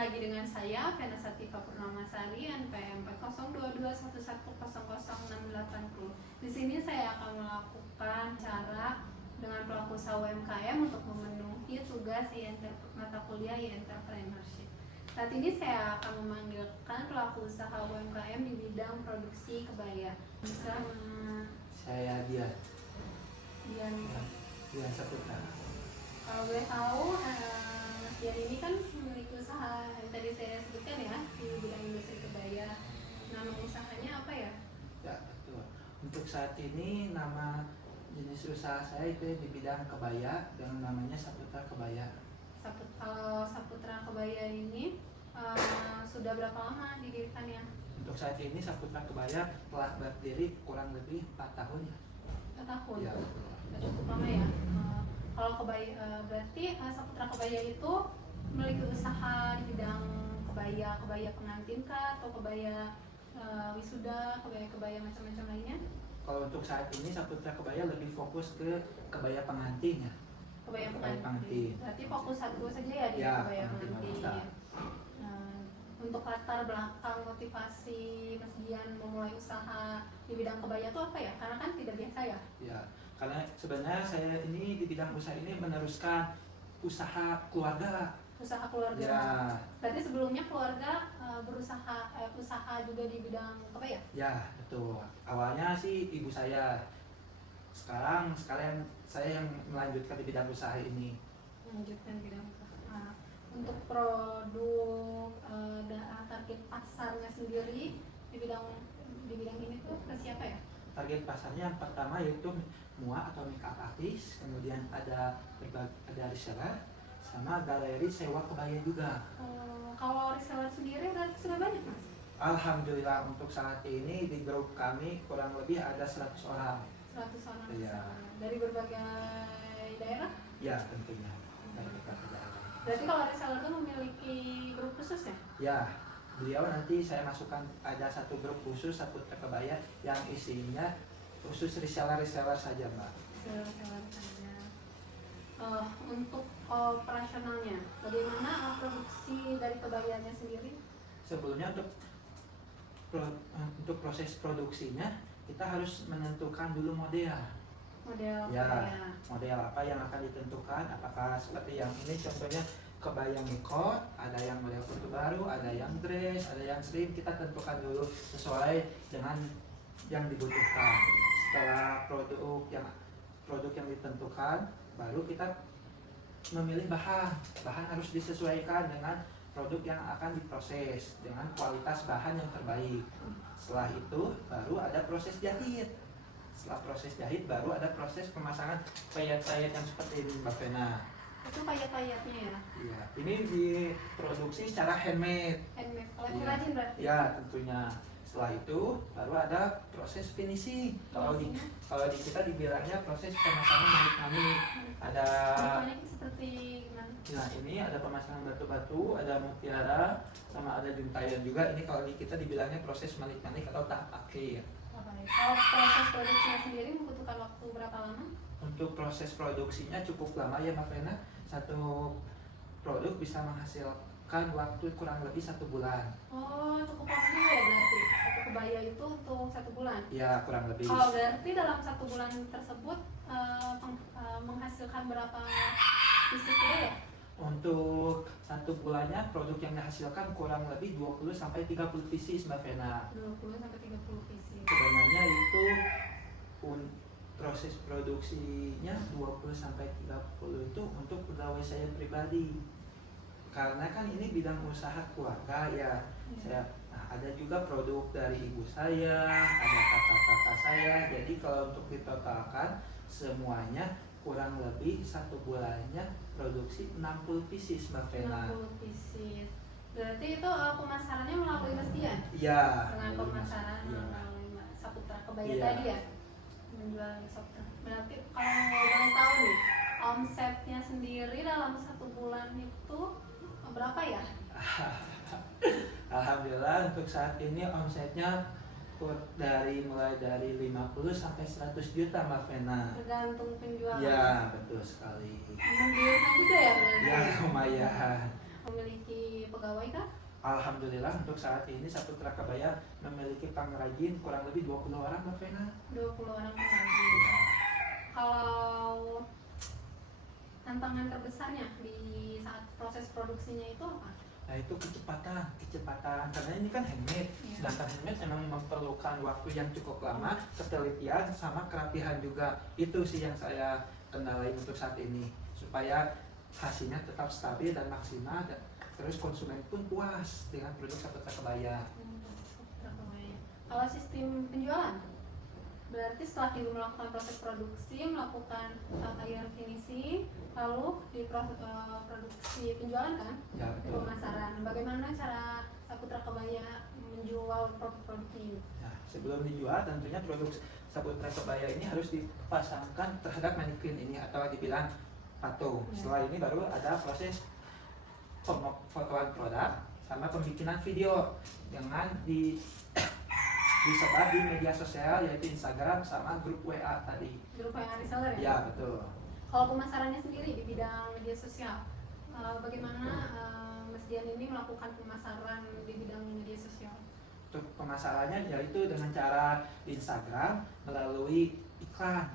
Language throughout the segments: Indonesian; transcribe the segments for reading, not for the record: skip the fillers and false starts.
lagi dengan saya, Vena Sativa Purnamasari, NPM 402211006080. Di sini saya akan melakukan cara dengan pelaku usaha UMKM untuk memenuhi tugas mata kuliah e-entrepreneurship. Saat ini saya akan memanggilkan pelaku usaha UMKM di bidang produksi kebaya. Saya Dian Saputra. Kalau boleh tahu, Mas Dian ini kan memiliki usaha yang tadi saya sebutkan ya, di bidang industri kebaya. Nama usahanya apa ya? Ya, betul. Untuk saat ini nama jenis usaha saya itu di bidang kebaya dan namanya Saputra Kebaya. Kalau Saputra Kebaya ini sudah berapa lama didirikannya? Untuk saat ini Saputra Kebaya telah berdiri kurang lebih 4 tahun ya. 4 tahun? Ya, betul. Sudah cukup lama ya. Kalau kebaya, berarti Saputra Kebaya itu memiliki usaha di bidang kebaya pengantin kah, atau kebaya wisuda, kebaya macam-macam lainnya? Kalau untuk saat ini Saputra Kebaya lebih fokus ke kebaya pengantin ya. Kebaya pengantin. pengantin. Berarti fokus satu saja ya di Ya, kebaya pengantin pengantin. wanita. Untuk latar belakang motivasi Mas Dian memulai usaha di bidang kebaya itu apa ya? Karena kan tidak biasa ya. Ya, karena sebenarnya saya ini di bidang usaha ini meneruskan usaha keluarga. Usaha keluarga. Ya. Berarti sebelumnya keluarga usaha juga di bidang kebaya? Ya, betul. Awalnya sih ibu saya. Sekarang sekalian saya yang melanjutkan di bidang usaha ini. Melanjutkan bidang usaha. Untuk produk target pasarnya sendiri di bidang ini tuh ke siapa ya? Target pasarnya yang pertama yaitu MUA atau makeup artist, kemudian ada reseller, sama galeri sewa kebaya juga. Kalau reseller sendiri berarti sudah banyak, Mas? Alhamdulillah untuk saat ini di grup kami kurang lebih ada 100 orang. 100 orang Ya. dari berbagai daerah? Ya, tentunya dari berbagai daerah. Berarti kalau reseller itu memiliki grup khusus ya? Ya, beliau nanti saya masukkan ada satu grup khusus Saputra Kebaya yang isinya khusus reseller saja, Mbak. Reseller saja. Untuk operasionalnya, bagaimana produksi dari kebayanya sendiri? Sebelumnya untuk proses produksinya kita harus menentukan dulu model. Model Ya, kebaya. model apa yang akan ditentukan? Apakah seperti yang ini contohnya kebaya mikot, ada yang model foto baru, ada yang dress, ada yang slim. Kita tentukan dulu sesuai dengan yang dibutuhkan. Setelah produk yang ditentukan, baru kita memilih bahan. Bahan harus disesuaikan dengan produk yang akan diproses dengan kualitas bahan yang terbaik. Setelah itu baru ada proses jahit. Setelah proses jahit baru ada proses pemasangan payet-payet yang seperti ini, Mbak Vena. Itu payet-payetnya ya? Iya, ini diproduksi secara handmade. Handmade, oleh Iya. pengrajin berarti? Ya, tentunya. Setelah itu baru ada proses finishing. Kalau di kita dibilangnya proses pemasangan manik-manik. Ada Manik seperti gimana? Nah, ini ada pemasangan batu-batu, ada mutiara, sama ada juntayan juga. Ini kalau di kita dibilangnya proses manik-manik atau tahap akhir. Kalau proses produksinya sendiri membutuhkan waktu berapa lama? Untuk proses produksinya cukup lama ya, Mbak Vena. Satu produk bisa menghasilkan waktu kurang lebih 1 bulan. Oh, cukup lama juga ya berarti. Satu kebaya itu untuk 1 bulan. Ya, kurang lebih. Kalau berarti dalam 1 bulan tersebut menghasilkan berapa pieces kebaya? Untuk 1 bulannya produk yang dihasilkan kurang lebih 20-30 pieces, Mbak Vena. 20-30 pieces. Sebenarnya itu proses produksinya 20-30 itu untuk pegawai saya pribadi. Karena kan ini bidang usaha keluarga ya. Ada juga produk dari ibu saya, ada kakak-kakak saya. Jadi kalau untuk ditotalkan semuanya kurang lebih 1 bulannya produksi 60 pieces, Mbak Vena. 60 pieces. Berarti itu pemasarannya melalui Mas Dian? Iya. Dengan pemasaran Ya. melalui Saputra Kebaya Iya. tadi ya? Menjual Saputra. Berarti kalau boleh tahu nih, omsetnya sendiri dalam 1 bulan itu berapa ya? Alhamdulillah untuk saat ini omsetnya mulai dari 50 sampai 100 juta, Mbak Vena. Tergantung penjualan. Ya, betul sekali. Menggiurkan juga ya berarti? Ya, lumayan. Memiliki pegawai kah? Alhamdulillah untuk saat ini Saputra Kebaya memiliki pengrajin kurang lebih 20 orang Mbak Vena. 20 orang pengrajin. Kalau tantangan terbesarnya di saat proses produksinya itu apa? Nah itu kecepatan karena ini kan handmade, sedangkan handmade memang memerlukan waktu yang cukup lama, ketelitian sama kerapihan juga. Itu sih yang saya kendalai untuk saat ini supaya hasilnya tetap stabil dan maksimal dan terus konsumen pun puas dengan produk Saputra Kebaya. Kalau sistem penjualan, berarti setelah ibu melakukan proses produksi, melakukan layer finishing, lalu di produksi penjualan kan, Ya betul. pemasaran. Bagaimana cara Saputra Kebaya menjual produk-produk ini? Nah, sebelum dijual tentunya produk Saputra Kebaya ini harus dipasangkan terhadap mannequin ini atau dibilang patung. Setelah ini baru ada proses pemotoan produk sama pembikinan video dengan disebar di media sosial yaitu Instagram sama grup WA tadi. Grup WA reseller ya? Ya betul. Kalau pemasarannya sendiri di bidang media sosial, bagaimana Mas Dian ini melakukan pemasaran di bidang media sosial? Untuk pemasarannya yaitu dengan cara di Instagram melalui iklan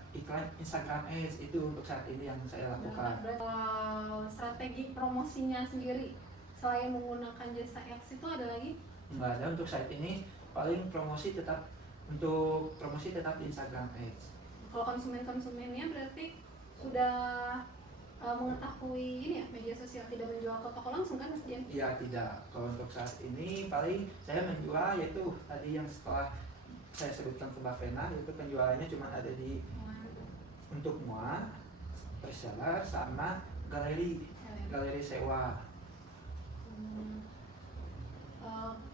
Instagram Ads. Itu untuk saat ini yang saya lakukan. Kalau strategi promosinya sendiri selain menggunakan jasa X itu ada lagi? Enggak ada untuk saat ini, paling promosi tetap di Instagram Ads. Kalau konsumennya berarti sudah mengetahui ini ya, media sosial, tidak menjual ke toko langsung kan Mas Dian? Iya tidak. Kalau untuk saat ini paling saya menjual yaitu tadi yang setelah saya sebutkan ke Mbak Vena, yaitu penjualannya cuma ada di untuk MUA, reseller sama galeri sewa.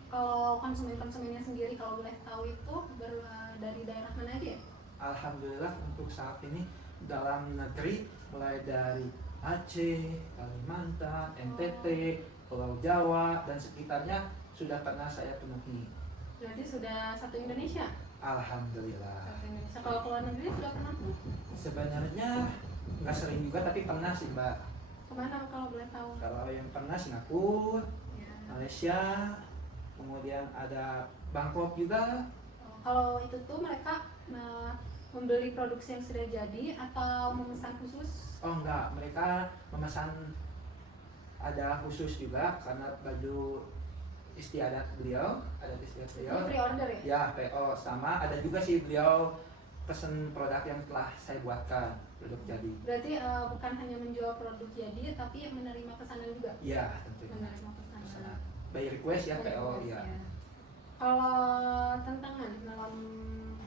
Kalau konsumennya sendiri kalau boleh tahu itu dari daerah mana aja ya? Alhamdulillah untuk saat ini dalam negeri mulai dari Aceh, Kalimantan, NTT, Pulau Jawa dan sekitarnya sudah pernah saya penuhi. Berarti sudah satu Indonesia? Alhamdulillah. Satu Indonesia. Kalau keluar negeri sudah pernah? Sebenarnya nggak sering juga tapi pernah sih Mbak. Kemana kalau boleh tahu? Kalau yang pernah Singapura, Ya. Malaysia, kemudian ada Bangkok juga. Kalau itu tuh mereka membeli produksi yang sudah jadi atau memesan khusus? Oh enggak, mereka memesan ada khusus juga karena baju istiadat beliau, Ini pre-order ya? Ya, PO sama ada juga sih beliau pesen produk yang telah saya buatkan produk jadi. Berarti bukan hanya menjual produk jadi, tapi menerima pesanan juga? Iya, tentunya. Menerima pesanan. By request ya, By PO request, ya. Kalau tantangan dalam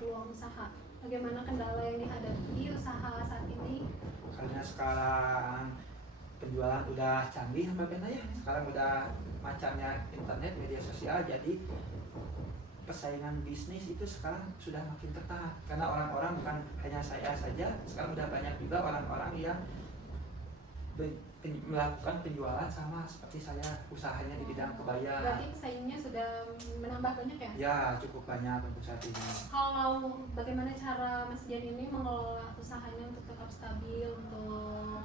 peluang usaha, bagaimana kendala yang dihadapi usaha saat ini? Karena sekarang penjualan udah canggih Mbak Bena ya. Sekarang udah macamnya internet, media sosial, jadi persaingan bisnis itu sekarang sudah makin ketat. Karena orang-orang bukan hanya saya saja, sekarang udah banyak juga orang-orang yang melakukan penjualan sama seperti saya, usahanya di bidang kebaya. Berarti pesaingnya sudah menambah banyak ya? Ya, cukup banyak untuk saat ini. Kalau bagaimana cara Mas Dian ini mengelola usahanya untuk tetap stabil, untuk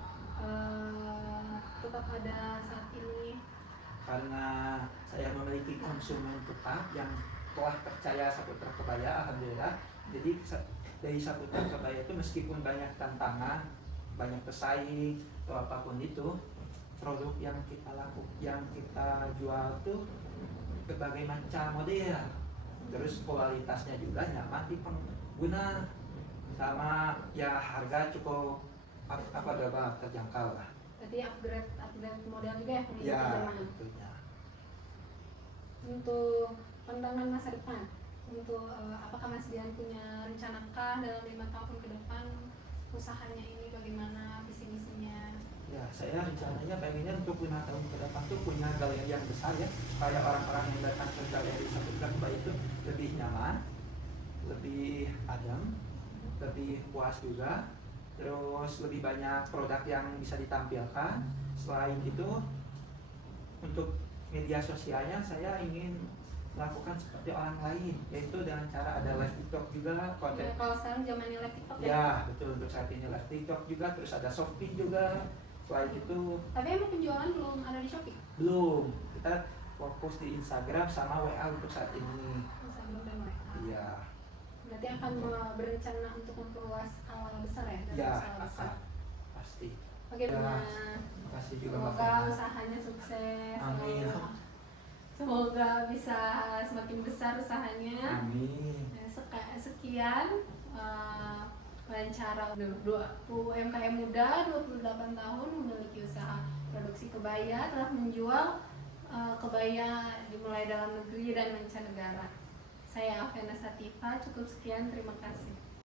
tetap ada saat ini? Karena saya memiliki konsumen tetap yang telah percaya Saputra Kebaya, alhamdulillah. Jadi dari Saputra Kebaya itu meskipun banyak tantangan, banyak pesaing atau apapun itu, produk yang kita jual tuh berbagai macam model, terus kualitasnya juga nyaman di pengguna, sama ya harga cukup terjangkau lah. Berarti upgrade model juga ya? Ya, zaman. tentunya. Untuk pandangan masa depan, untuk apakah Mas Dian punya rencanakah dalam 5 tahun ke depan usahanya ini bagaimana visi misinya? Ya, saya rencananya pengennya untuk 5 tahun ke depan tuh punya galeri yang besar ya, supaya orang-orang yang datang ke galeri Saputra Kebaya itu lebih nyaman, lebih adem, lebih puas juga, terus lebih banyak produk yang bisa ditampilkan. Selain itu, untuk media sosialnya saya ingin melakukan seperti orang lain, yaitu dengan cara ada live TikTok juga, konten. Ya, kalau sekarang zamannya live TikTok Ya, betul, untuk saat ini live TikTok juga, terus ada Shopee juga. Selain itu, Tapi emang penjualan belum ada di Shopee? Belum, kita fokus di Instagram sama WA untuk saat ini. Instagram dan WA. Iya. Berarti akan berencana untuk memperluas skala besar ya? Dari Ya, skala besar. pasti. Bagaimana? Terima kasih juga Mbak Semoga Fena. usahanya sukses. Amin. Semoga bisa semakin besar usahanya. Amin. Sekian wawancara UMKM muda 28 tahun memiliki usaha produksi kebaya, telah menjual kebaya dimulai dalam negeri dan mancanegara. Saya Afena Sativa, cukup sekian, terima kasih.